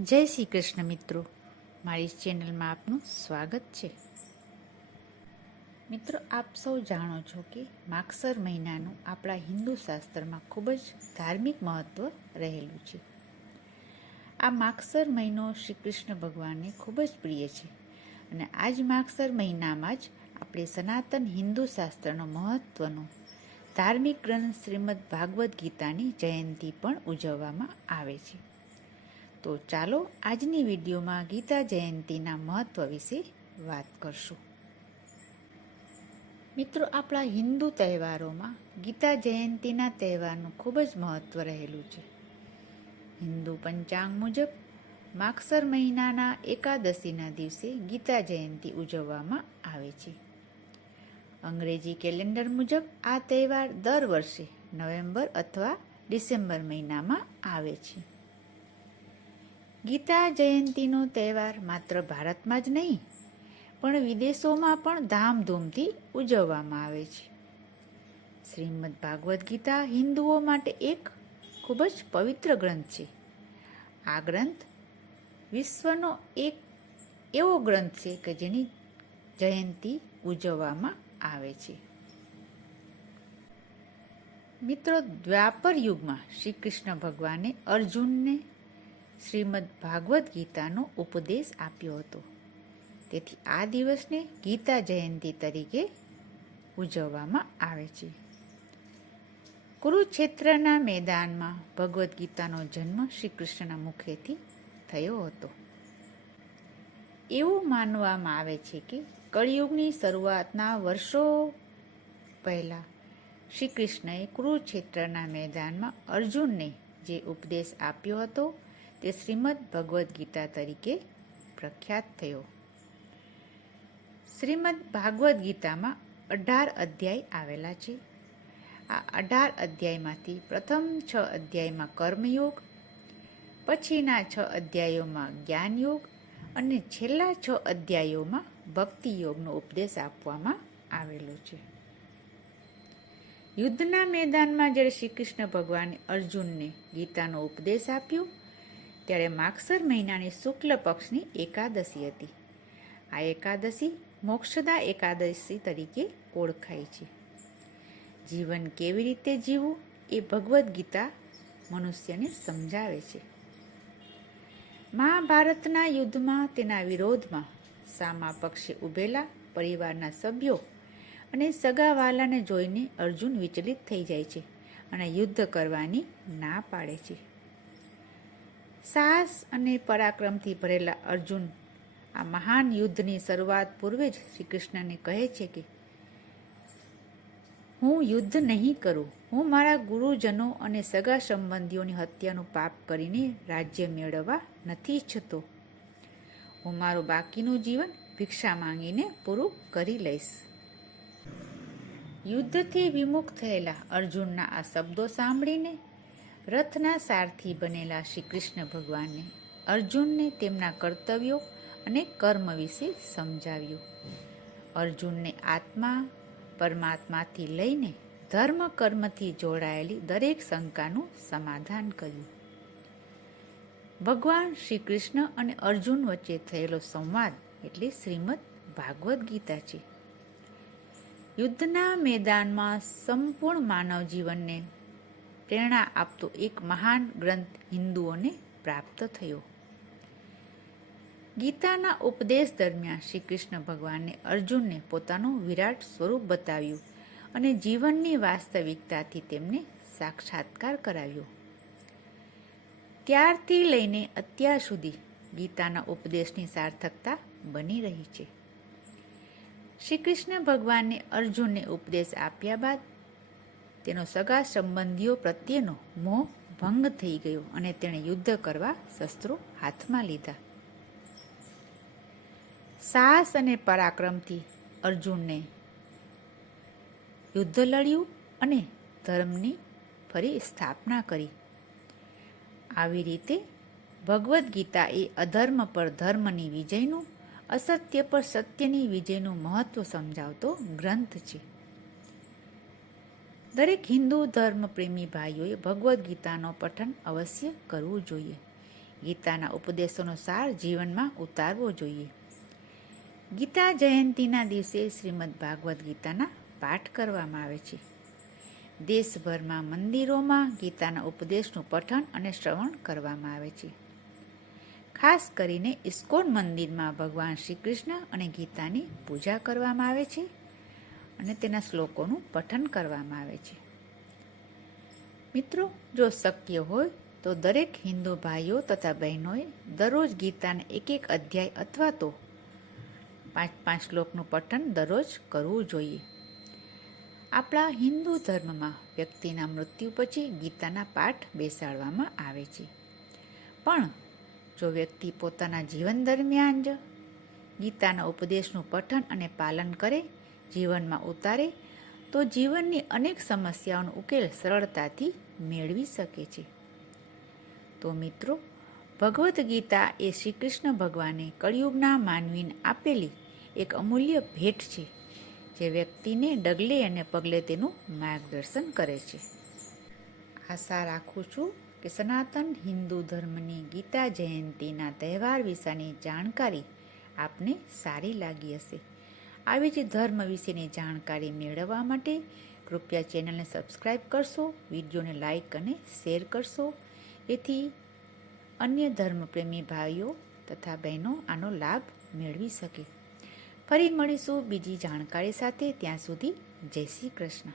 જય શ્રી કૃષ્ણ મિત્રો. મારી ચેનલમાં આપનું સ્વાગત છે. મિત્રો, આપ સૌ જાણો છો કે માગસર મહિનાનું આપણા હિન્દુ શાસ્ત્રમાં ખૂબ જ ધાર્મિક મહત્વ રહેલું છે. આ માગસર મહિનો શ્રી કૃષ્ણ ભગવાનને ખૂબ જ પ્રિય છે અને આ જ માગસર મહિનામાં જ આપણે સનાતન હિન્દુ શાસ્ત્રનો મહત્વનો ધાર્મિક ગ્રંથ શ્રીમદ ભાગવદ્ ગીતાની જયંતિ પણ ઉજવવામાં આવે છે. તો ચાલો આજની વિડીયોમાં ગીતા જયંતિના મહત્વ વિશે વાત કરશું. મિત્રો, આપણા હિન્દુ તહેવારોમાં ગીતા જયંતિના તહેવારનું ખૂબ જ મહત્વ રહેલું છે. હિન્દુ પંચાંગ મુજબ માગસર મહિનાના એકાદશીના દિવસે ગીતા જયંતિ ઉજવવામાં આવે છે. અંગ્રેજી કેલેન્ડર મુજબ આ તહેવાર દર વર્ષે નવેમ્બર અથવા ડિસેમ્બર મહિનામાં આવે છે. ગીતા જયંતિનો તહેવાર માત્ર ભારતમાં જ નહીં, પણ વિદેશોમાં પણ ધામધૂમથી ઉજવવામાં આવે છે. શ્રીમદ ભાગવદ્ ગીતા હિન્દુઓ માટે એક ખૂબ જ પવિત્ર ગ્રંથ છે. આ ગ્રંથ વિશ્વનો એક એવો ગ્રંથ છે કે જેની જયંતિ ઉજવવામાં આવે છે. મિત્રો, દ્વાપર યુગમાં શ્રી કૃષ્ણ ભગવાને અર્જુનને શ્રીમદ ભાગવદ્ ગીતાનો ઉપદેશ આપ્યો હતો. તેથી આ દિવસને ગીતા જયંતિ તરીકે ઉજવવામાં આવે છે. કુરુક્ષેત્રના મેદાનમાં ભગવદ્ ગીતાનો જન્મ શ્રી કૃષ્ણના મુખેથી થયો હતો. એવું માનવામાં આવે છે કે કળિયુગની શરૂઆતના વર્ષો પહેલા શ્રી કૃષ્ણએ કુરુક્ષેત્રના મેદાનમાં અર્જુનને જે ઉપદેશ આપ્યો હતો તે શ્રીમદ ભગવદ્ ગીતા તરીકે પ્રખ્યાત થયો. શ્રીમદ ભાગવદ્ ગીતામાં અઢાર અધ્યાય આવેલા છે. આ અઢાર અધ્યાયમાંથી પ્રથમ છ અધ્યાયમાં કર્મયોગ, પછીના છ અધ્યાયોમાં જ્ઞાનયોગ અને છેલ્લા છ અધ્યાયોમાં ભક્તિ યોગનો ઉપદેશ આપવામાં આવેલો છે. યુદ્ધના મેદાનમાં જ્યારે શ્રી કૃષ્ણ ભગવાને અર્જુનને ગીતાનો ઉપદેશ આપ્યો ત્યારે માગસર મહિનાની શુક્લ પક્ષની એકાદશી હતી. આ એકાદશી મોક્ષદા એકાદશી તરીકે ઓળખાય છે. જીવન કેવી રીતે જીવવું એ ભગવદ્ ગીતા મનુષ્યને સમજાવે છે. મહાભારતના યુદ્ધમાં તેના વિરોધમાં સામા પક્ષે ઊભેલા પરિવારના સભ્યો અને સગાવાલાને જોઈને અર્જુન વિચલિત થઈ જાય છે અને યુદ્ધ કરવાની ના પાડે છે. સાહસ અને પરાક્રમથી ભરેલા અર્જુન આ મહાન યુદ્ધની શરૂઆત પૂર્વે જ શ્રી કૃષ્ણને કહે છે કે, હું યુદ્ધ નહીં કરું. હું મારા ગુરુજનો અને સગા સંબંધીઓની હત્યાનું પાપ કરીને રાજ્ય મેળવવા નથી ઈચ્છતો. હું મારું બાકીનું જીવન ભિક્ષા માંગીને પૂરું કરી લઈશ. યુદ્ધથી વિમુખ થયેલા અર્જુનના આ શબ્દો સાંભળીને રથના સારથી બનેલા શ્રી કૃષ્ણ ભગવાને અર્જુનને તેમના કર્તવ્યો અને કર્મ વિશે સમજાવ્યું. અર્જુનને આત્મા, પરમાત્માથી લઈને ધર્મ કર્મથી જોડાયેલી દરેક શંકાનું સમાધાન કર્યું. ભગવાન શ્રી કૃષ્ણ અને અર્જુન વચ્ચે થયેલો સંવાદ એટલે શ્રીમદ ભાગવદ્ ગીતા છે. યુદ્ધના મેદાનમાં સંપૂર્ણ માનવ જીવનને પ્રેરણા આપતો એક મહાન ગ્રંથ હિન્દુઓને પ્રાપ્ત થયો. ગીતાના ઉપદેશ દરમિયાન શ્રી કૃષ્ણ ભગવાને અર્જુનને પોતાનું વિરાટ સ્વરૂપ બતાવ્યું અને જીવનની વાસ્તવિકતાથી તેમને સાક્ષાત્કાર કરાવ્યો. ત્યારથી લઈને અત્યાર સુધી ગીતાના ઉપદેશની સાર્થકતા બની રહી છે. શ્રી કૃષ્ણ ભગવાને અર્જુનને ઉપદેશ આપ્યા બાદ તેનો સગા સંબંધીઓ પ્રત્યેનો મોહ ભંગ થઈ ગયો અને તેણે યુદ્ધ કરવા શસ્ત્રો હાથમાં લીધા. સાહસ અને પરાક્રમથી અર્જુનને યુદ્ધ લડ્યું અને ધર્મની ફરી સ્થાપના કરી. આવી રીતે ભગવદ્ ગીતા એ અધર્મ પર ધર્મની વિજયનું, અસત્ય પર સત્યની વિજયનું મહત્વ સમજાવતો ગ્રંથ છે. દરેક હિન્દુ ધર્મ પ્રેમી ભાઈઓએ ભગવદ્ ગીતાનો પઠન અવશ્ય કરવું જોઈએ. ગીતાના ઉપદેશોનો સાર જીવનમાં ઉતારવો જોઈએ. ગીતા જયંતિના દિવસે શ્રીમદ ભાગવદ્ ગીતાના પાઠ કરવામાં આવે છે. દેશભરમાં મંદિરોમાં ગીતાના ઉપદેશનું પઠન અને શ્રવણ કરવામાં આવે છે. ખાસ કરીને ઇસ્કોન મંદિરમાં ભગવાન શ્રી કૃષ્ણ અને ગીતાની પૂજા કરવામાં આવે છે. અને તેના શ્લોકોનું પઠન કરવામાં આવે છે. મિત્રો, જો શક્ય હોય, તો દરેક હિન્દુ ભાઈઓ તથા બહેનોએ દરરોજ ગીતાના એક એક અધ્યાય અથવા તો પાંચ પાંચ શ્લોકનું પઠન દરરોજ કરવું જોઈએ. આપણા હિન્દુ ધર્મમાં વ્યક્તિના મૃત્યુ પછી ગીતાના પાઠ બેસાડવામાં આવે છે. પણ જો વ્યક્તિ પોતાના જીવન દરમિયાન જ ગીતાના ઉપદેશનું પઠન અને પાલન કરે જીવનમાં ઉતારે, તો જીવનની અનેક સમસ્યાઓનો ઉકેલ સરળતાથી મેળવી શકે છે. તો મિત્રો, ભગવદ્ ગીતા એ શ્રી કૃષ્ણ ભગવાને કળિયુગના માનવીને આપેલી એક અમૂલ્ય ભેટ છે, જે વ્યક્તિને ડગલે અને પગલે તેનું માર્ગદર્શન કરે છે. આશા રાખું છું કે સનાતન હિન્દુ ધર્મની ગીતા જયંતિના તહેવાર વિશેની જાણકારી આપને સારી લાગી હશે. આવી જ ધર્મ વિશેની જાણકારી મેળવવા માટે કૃપયા ચેનલને સબસ્ક્રાઈબ કરશો, વિડીયોને લાઇક અને શેર કરશો. જેથી અન્ય ધર્મપ્રેમી ભાઈઓ તથા બહેનો આનો લાભ મેળવી શકે. ફરી મળીશું બીજી જાણકારી સાથે. ત્યાં સુધી જય શ્રી કૃષ્ણ.